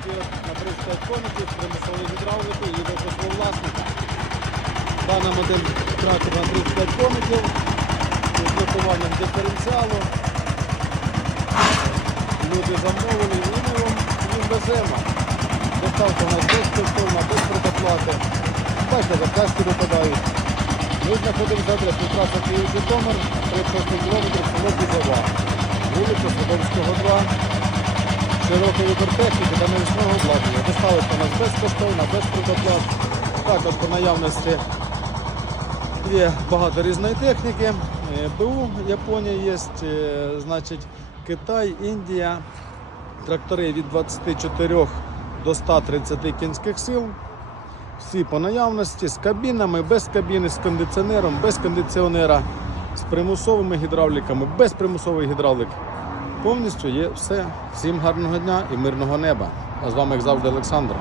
квартирах на 35 коників, примусили гідравліку і до власника. Дана модель трактора на 35 коників з блокуванням диференціалу. Люди замовлені, і ми вам їм веземо. Доставка у нас безкоштовна, без предоплати. Бачите, заказки випадають. Ми знаходимося адрес траса Київ Житомир, 36 км, село Бізова, вулиця Садовського 2. Широкий вибір техніки та навісного обладнання. Доставка у нас безкоштовна, без предоплат. Також по наявності є багато різної техніки. Е, БУ Японія є, е, значить Китай, Індія, трактори від 24 до 130 кінських сил. Всі по наявності з кабінами, без кабіни, з кондиціонером, без кондиціонера, з примусовими гідравліками, без примусових гідравлик. Повністю є все. Всім гарного дня і мирного неба. А з вами, як завжди, Олександр.